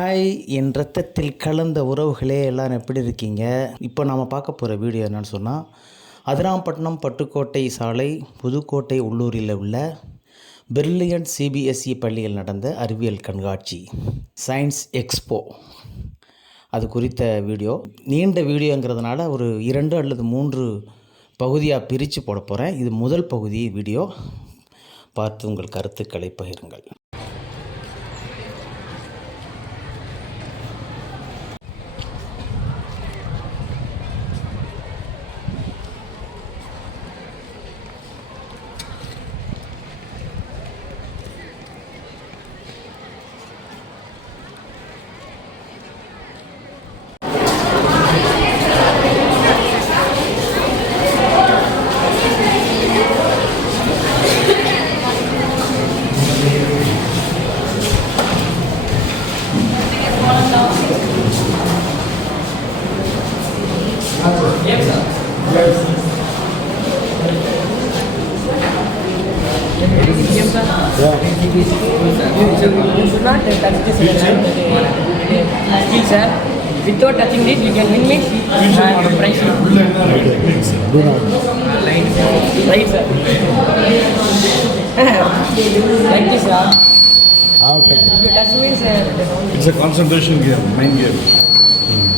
Hi என் ரத்தத்தில் கலந்த உறவுகளே எல்லாரும் எப்படி இருக்கீங்க? இப்போ நாம் பார்க்க போகிற வீடியோ என்னென்னு சொன்னால் அதிராம்பட்டினம் பட்டுக்கோட்டை சாலை புதுக்கோட்டை உள்ளூரில் உள்ள பிரில்லியன்ட் சிபிஎஸ்இ பள்ளியில் நடந்த அறிவியல் கண்காட்சி சயின்ஸ் எக்ஸ்போ. அது குறித்த வீடியோ. நீண்ட வீடியோங்கிறதுனால ஒரு இரண்டு அல்லது மூன்று பகுதியாக பிரித்து போட போகிறேன் இது முதல் பகுதி வீடியோ. பார்த்து உங்கள் கருத்துக்களை பகிருங்கள். you English? Right, sir. sir. Okay. That means, uh, it's a concentration game, main game. Hmm.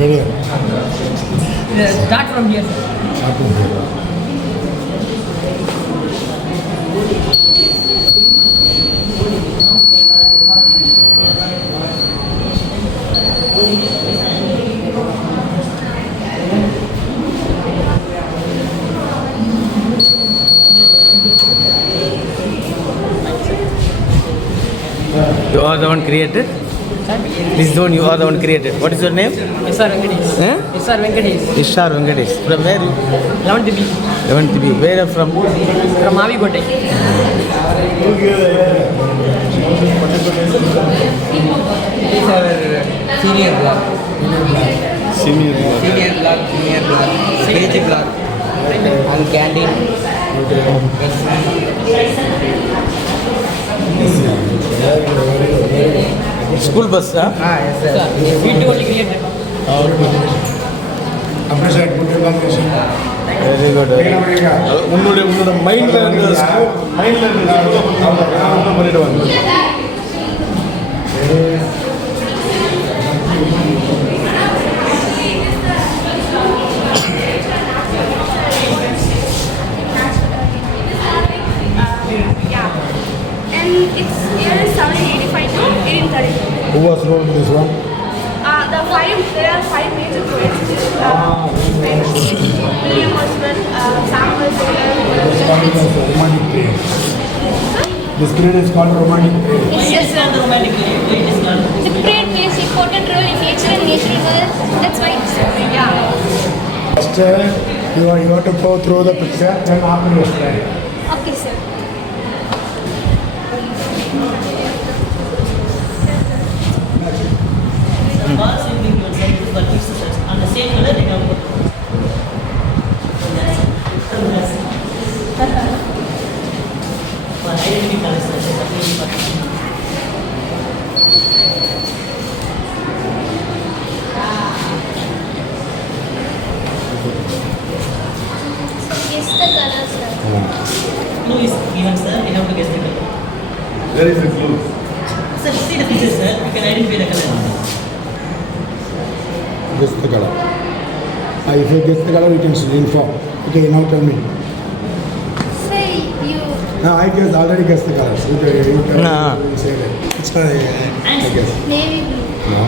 Ready. uh, start from here. Start from here. You are the one created? This zone you are the one created. What is your name? Sir, Venkatesh. Eh? Sir, Venkatesh. Ishar Venkatesh. From where? 11th B. 11th B. Where are you from? From Avikotai. Senior senior senior block senior block beige block and canteen school bus अपने side very good உன்னுடைய உன்னோட மைண்டில் இருந்த மைண்டில் இருந்த அவங்க பண்ணிவிடுவாங்க This Taylor. called as a romantic period. This period is called romantic period. Yes, sir. The great plays important role in nature and natural world. That's why it's yeah. First, uh, you, are, you have to go through the picture, then after you explain. Okay, sir. all inform. Okay, now tell me. Say you. No, I guess already guessed the colors. You, can- you, can- No. you say that. It's not, I guess. Navy blue. No.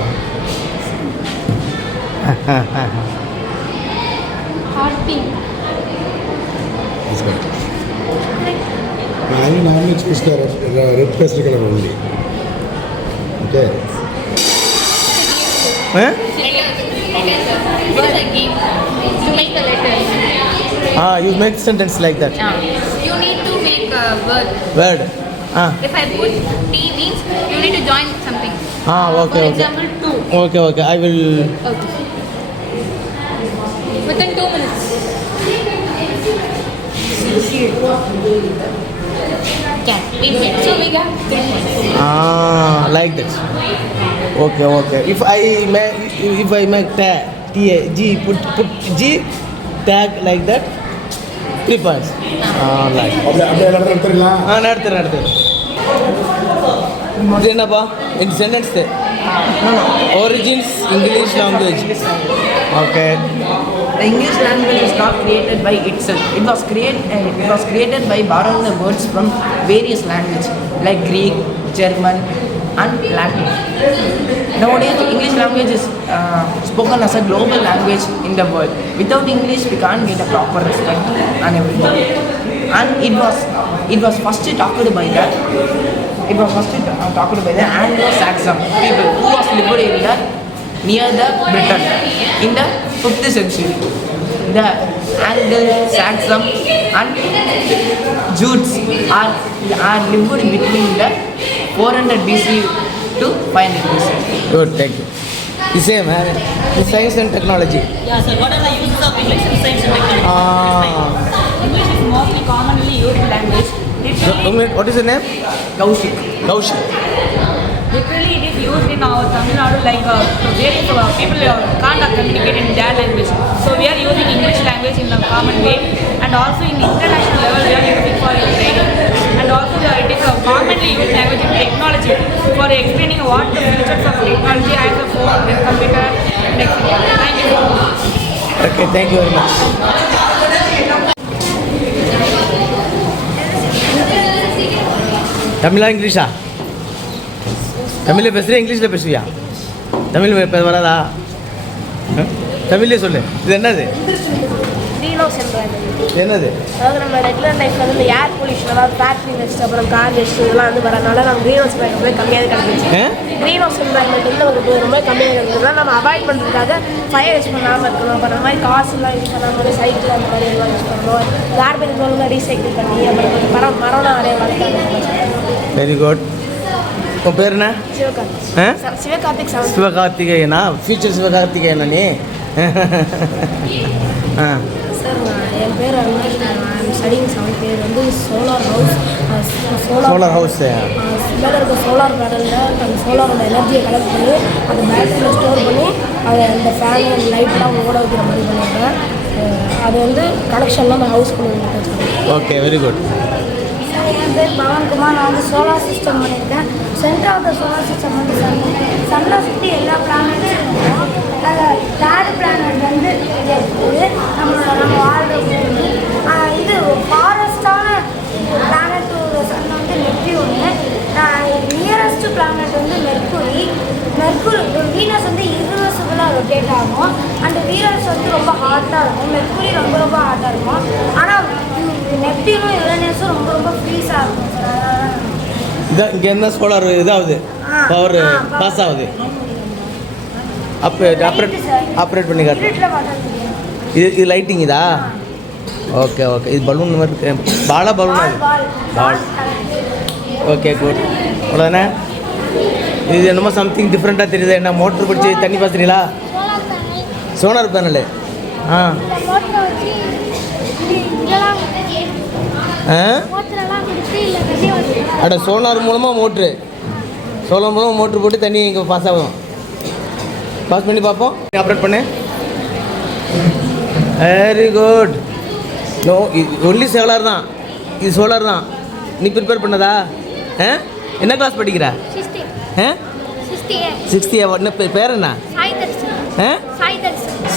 Hot pink. It's good. I normally choose the red, the red pastel color only. Okay. Eh? It is a game. You make a letter. Ah, you make sentence like that. Yeah. You need to make a word. Word. Ah, If I put T means you need to join something. ah, For okay, okay. example, two. Okay, okay. I will. Okay. Within two minutes. We can. So we got three. Ah, like that. Okay, okay. If I make if I make tag T A G put put G tag like that Ah, எல்லாரும் எடுத்துடலாம் ஆ நடத்து நடத்து இது என்னப்பா இந்த sentence origins English language okay The English language is not created by itself. It was create, uh, it was created by borrowing the words from various languages like Greek, German, and Latin. Nowadays, English language is uh, spoken as a global language in the world. Without English, we can't get a proper respect and everything. And it was it was first talked by the it was first uh, talked by the Anglo-Saxon people who was the near the Britain in the 5th century. The Anglo-Saxon and Jutes are, are lived between the 400 BC to 500 BC. Good thank you the same the science and technology Yeah, sir. What are the uses of English in science and technology? Ah. English is mostly commonly used language. Literally, what is name Kaushik. Kaushik literally it is used in our Tamil Nadu like uh, various uh, people uh, can't uh, communicate in their language. So we are using English language in a common way and also in international level we are using for training. And also uh, it is a commonly used language in technology for explaining what the features of technology as a phone, and computer and etc. Thank you so much. Okay thank you very much தமிழா இங்கிலீஷா தமிழில் பேசுறியா இங்கிலீஷில் பேசுவியா தமிழ் பே- வராதா ஆ? தமிழ்லே சொல்லு இது என்னது ரீனோஸ் என்றாங்க இது என்னது? அதாவது நம்ம ரெகுலர் லைஃப்ல வந்து இந்த ஏர் பொல்யூஷன் அதாவது ஃபேக்ட்ரி வேஸ்ட் அப்புறம் கார் வேஸ்ட் இதெல்லாம் வந்து வரனால நம்ம க்ரீன் ஹவுஸ் ரொம்ப கம்மியாக கிடந்துச்சு? க்ரீன் ஹவுஸ் என்வாயன்மெண்ட் வந்து நமக்கு ரொம்ப கம்மியாக இருந்ததுனால நம்ம அவாய்ட் பண்ணுறதுக்காக ஃபயர் வேஸ்ட் பண்ணாமல் இருக்கணும். அப்புறம் அந்த மாதிரி காசுலாம் யூஸ் பண்ணாமல் சைக்கிள் அந்த மாதிரி எல்லாம் யூஸ் பண்ணணும். கார்பேஜ் ஒழுங்காக ரீசைக்கிள் பண்ணி அப்புறம் மரம் மரம்லாம் நிறைய வளர்த்தாங்க வெரி குட் உன் பேர் என்ன? சிவகார்த்திக். சிவகார்த்திகேயனா? ஃபியூச்சர் சிவகார்த்திகேயனா நீ? ஆ. என் பேர் அருணேஷ் ஐம் ஸ்டடிங் செவன்த் பேர் வந்து சோலார் ஹவுஸ் சோலார் ஹவுஸ் மேலே இருக்க சோலார் பேனலில் அந்த சோலாரோட எனர்ஜியை கலெக்ட் பண்ணி அந்த பேட்டரியில் ஸ்டோர் பண்ணி அதை அந்த ஃபேன் லைட்லாம் ஓட வைக்கிற மாதிரி அஹ் அது வந்து கனெக்ஷன்லாம் அந்த ஹவுஸ் பண்ணி ஓகே வெரி குட் என் பேர் பவன்குமார். நான் வந்து சோலார் சிஸ்டம் பண்ணியிருக்கேன் center of the solar system வந்து சன் சன்னை சுற்றி எல்லா பிளானட்ஸும் இருக்கும். அதில் தேர்ட் பிளானட் வந்து இருக்குது நம்மளோட நம்ம வாழ்ற பூமி ஆஹ் இது ஃபாரஸ்டான பிளானட் சன் வந்து நெப்டியூனு நியரஸ்ட் பிளானட் வந்து மெர்க்குரி மெர்க்குரி வீனஸ் வந்து இருவர்சிபிளாக ரொட்டேட் ஆகும் அண்ட் வீனஸ் வந்து ரொம்ப ஹாட்டாக இருக்கும் மெர்க்குரி ரொம்ப ரொம்ப ஹாட்டாக இருக்கும் ஆனால் நெப்டியூனும் யுரேனஸும் ரொம்ப ரொம்ப ஃப்ரீஸாக இருக்கும் சார் இதான் இங்கே இருந்தால் சோலார் இதாகுது பவர் பாஸ் ஆகுது அப் ஆப்ரேட் ஆப்ரேட் பண்ணி காட்டு இருட்டில் பார்த்தா தெரியும் இது இது லைட்டிங் இதா? ஓகே ஓகே இது பலூன் மாதிரி இருக்கு. பாலா பலூன் அது? பால். ஓகே குட் அவ்வளோதானே இது என்னமோ சம்திங் டிஃப்ரெண்ட்டாக தெரியுது. என்ன மோட்ரு பிடிச்சி தண்ணி பாசுறீங்களா சோலார் பேனலு. ஆ. அட சோலார் மூலமாக மோட்ரு. சோலார் மூலமாக மோட்ரு போட்டு தண்ணி இங்கே பாஸ் ஆகும் பாஸ் பண்ணி பார்ப்போம். ஆப்ரேட் பண்ணு. Very good no only solar தான். இது சோலார் தான். நீ ப்ரிப்பேர் பண்ணதா? ஆ? என்ன கிளாஸ் படிக்கிற? ஆ? சிக்ஸ்டி என்ன பேர் என்ன?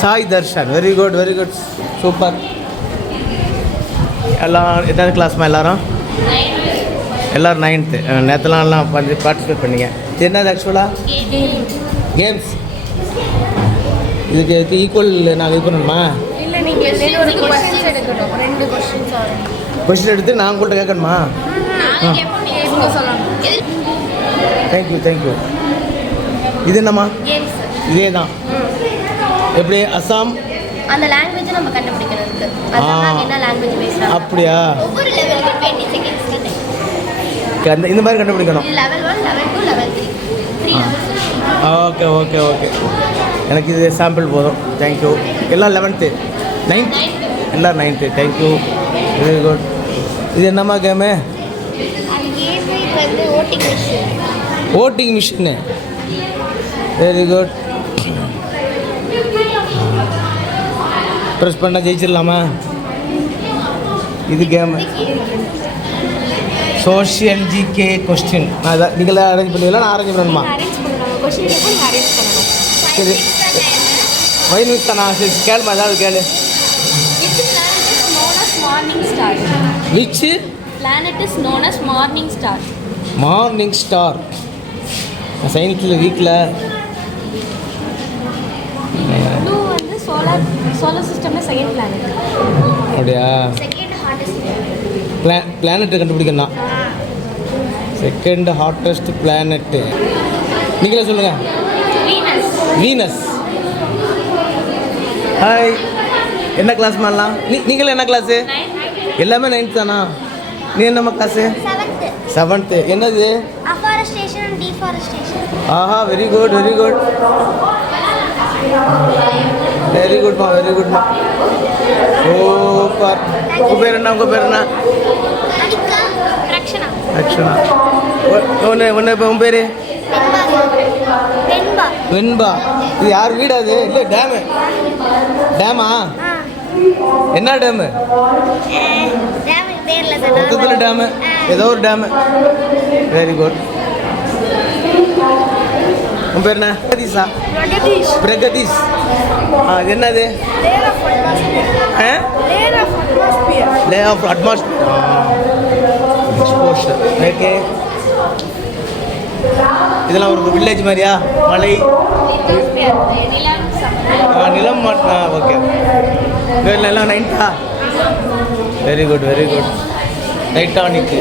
Sai Darshan. Very good very good super எல்லாம் எதாவது கிளாஸ்மா எல்லாரும்? எல்லோரும் நைன்த்து நேற்றுலாம் எல்லாம் பண்ணி பார்ட்டிசிபேட் பண்ணீங்க. இது என்னது ஆக்சுவலாக கேம்ஸ் இதுக்கு இதுக்கு ஈக்குவல் நாங்கள் இது பண்ணணுமா? கொஸ்டின் எடுத்து நான் உங்கள்கிட்ட கேட்கணுமா? தேங்க்யூ தேங்க்யூ இது என்னம்மா? இதே தான் எப்படி? அஸ்ஸாம் அந்த லாங்குவேஜை நம்ம கண்டுபிடிக்கணும். இருக்கு. என்ன லாங்குவேஜ் பேசுகிறாங்க அப்படியா? ஒவ்வொரு லெவலுக்கும் டுவெண்ட்டி செகண்ட்ஸ் அந்த இந்த மாதிரி கண்டுபிடிக்கணும். Level one level two level three three levels okay okay okay. எனக்கு இது சாம்பிள் போதும். தேங்க்யூ எல்லாம் லெவன்த்து நைன்த் எல்லாம் ninth thank you very good இது என்னம்மா game voting machine very good press பண்ணால் ஜெயிச்சிடலாமா? இது கேமு சோஷியல் ஜிகே கொஸ்டின் அதான் நீங்களே அரேஞ்ச் பண்ணுவீங்களா? நான் அரேஞ்ச் பண்ணணுமா? சரி. வயது தானா? சரி கேளுமா ஏதாவது கேளு. Morning star which planet is known as morning star morning star சயின்ஸில் வீட்டில் ப்ளூ வந்து சோலார் சிஸ்டம்ல செகண்ட் பிளானட் அப்படியா? செகண்ட் ஹார்டஸ்ட் பிளா பிளானெட்டை கண்டுபிடிக்கணும் செகண்ட் ஹாட்டஸ்ட் பிளானெட்டு நீங்களே சொல்லுங்கள் வீனஸ் வீனஸ் ஹாய் என்ன கிளாஸ் பண்ணலாம் நீ நீங்களும் என்ன கிளாஸு எல்லாமே நைன்த் தானா? நீ என்னம்மா கிளாஸு செவன்த்து என்னது? Afforestation and deforestation Aha very good very good very குட்மா very குட்மா சூப்பர் உங்கள் பேர் என்ன உங்கள் பேர் என்ன ரக்ஷனா அக்ஷனா ஒன்று ஒன்று இப்போ உன் பேர் வெண்பா இது யார் வீடு அது இல்லை டேமு டேமா என்ன டேமு மொத்தத்தில் டேமு ஏதோ ஒரு டேமு வெரி குட் உன் பேர் என்ன? பிரகதீஷா. பிரகதீஷ். ஆ இது என்னது லே ஆஃப் அட்மாஸ்பியர் ஓகே. இதெல்லாம் ஒரு வில்லேஜ் மாதிரியா? மலை? ஆ, நிலம் ஓகே. இதில் எல்லாம் நைன்த்தா வெரி குட் வெரி குட் டைட்டானிக்கு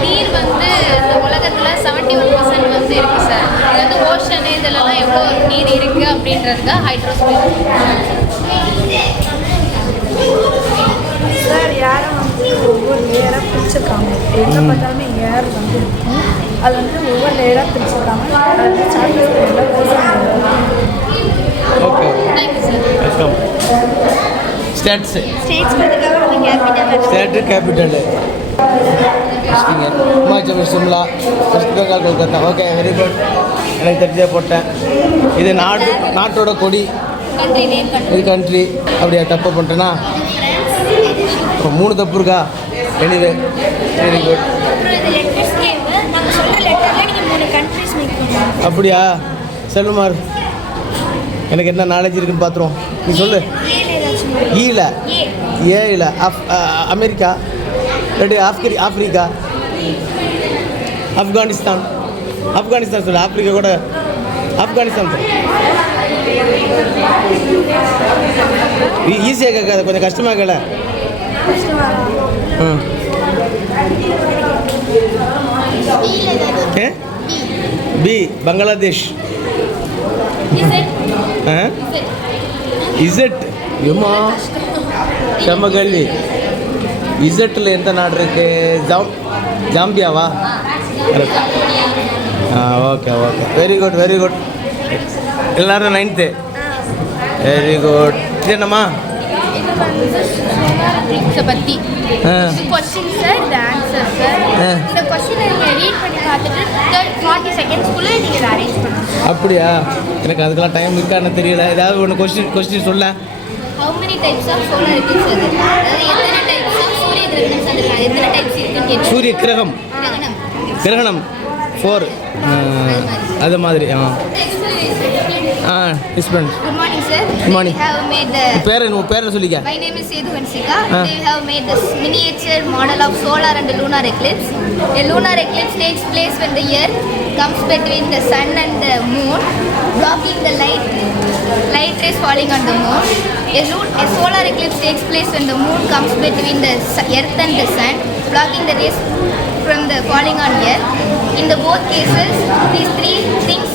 நீர் வந்து இந்த உலகத்தில் செவன்ட்டி ஒன் பர்சன்ட் வந்து இருக்குது சார் இது வந்து ஓஷன் இதெல்லாம் எவ்வளோ நீர் இருக்குது அப்படின்றதுக்கு ஹைட்ரோஸ்பியர் சார் யாரை வந்து ஒவ்வொரு லேயராக பிரிச்சிருக்காங்க? எங்கே பார்த்தாலுமே ஏர் வந்து இருக்கும். அது வந்து ஒவ்வொரு லேயராக பிரிச்சிருக்காங்க. States states capital state capital Himachal Pradesh Shimla west Bengal Kolkata. Okay very good எனக்கு தெரிஞ்சே போட்டேன். இது நாடு நாட்டோட கொடி. இது கண்ட்ரி அப்படியா தப்பு பண்ணிட்டேனா? இப்போ மூணு தப்பு இருக்கா? எனிவே வெரி குட் அப்படியா? செல்வமார் எனக்கு என்ன நாலேஜ் இருக்குன்னு பார்த்துருவோம் நீ சொல்லு. ஈல ஏ. ஏல அஃப் அமெரிக்கா? இல்லாட்டி ஆப்ரி ஆப்ரிக்கா ஆப்கானிஸ்தான் ஆப்கானிஸ்தான் சொல்லு ஆப்ரிக்கா கூட ஆப்கானிஸ்தான் சொல்லு ஈஸியாக கேட்காத கொஞ்சம் கஷ்டமாக கேள ம் ஏ பி பங்களாதேஷ் ஆ இசட் எம்மா செம்ம கேள்வி இசட்டில் எந்த நாடு இருக்கு? ஜாம் ஜாம்பியாவா. ஆ okay okay very good very good எல்லாரும் நைன்த்து வெரி குட் இது என்னம்மா? இது வந்து சோலார் எக்லிப்ஸை பற்றி ஆ கொஸ்டின் சார் இது ஆன்சர் சார் ஆ. இந்த கொஸ்டினை நீங்கள் ரீட் பண்ணி பார்த்துட்டு தேர்ட் ஃபார்ட்டி செகண்ட்ஸ்க்குள்ளே நீங்கள் இதை அரேஞ்ச் பண்ணணும் அப்படியா? எனக்கு அதுக்கெல்லாம் டைம் இருக்கான்னு தெரியல. ஏதாவது ஒன்று கொஸ்டின் கொஸ்டின் சொல்ல how many types of solar அதாவது எத்தனை டைப்ஸ் சூரிய கிரகம் கிரகணம் ஃபோர் அது மாதிரி ஆ ஆ Good morning, sir. Good morning. We have made the. பேர் என்ன பேரை சொல்லிக்க name is Sedhu Hansika. Ah. We have made this miniature model of solar and lunar eclipse. A lunar eclipse takes place when the earth comes between the sun and the moon, blocking the light light rays falling on the moon. A, lu- a solar eclipse takes place when the moon comes between the earth and the sun, blocking the rays from the falling on earth. In the both cases, these three things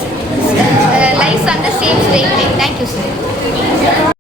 uh, lies on the same straight. Thank you, sir.